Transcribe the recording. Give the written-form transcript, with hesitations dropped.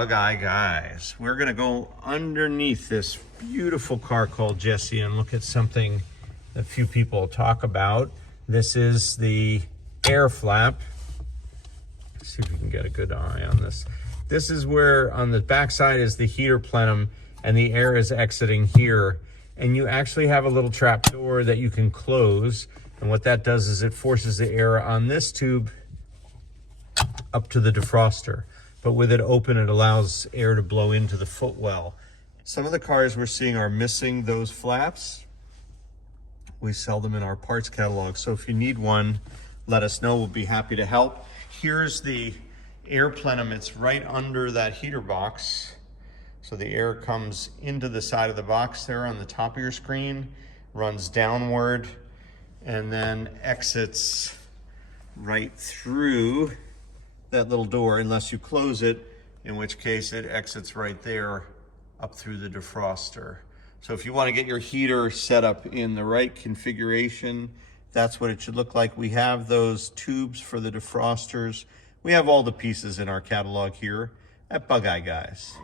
Bugeye guys. We're gonna go underneath this beautiful car called Jessie and look at something that few people talk about. This is the air flap. Let's see if we can get a good eye on this. This is where on the back side is the heater plenum and the air is exiting here. And you actually have a little trap door that you can close. And what that does is it forces the air on this tube up to the defroster. But with it open, it allows air to blow into the footwell. Some of the cars we're seeing are missing those flaps. We sell them in our parts catalog. So if you need one, let us know. We'll be happy to help. Here's the air plenum. It's right under that heater box. So the air comes into the side of the box there on the top of your screen, runs downward, and then exits right through that little door, unless you close it, in which case it exits right there up through the defroster. So if you want to get your heater set up in the right configuration, that's what it should look like. We have those tubes for the defrosters. We have all the pieces in our catalog here at Bugeye Guys.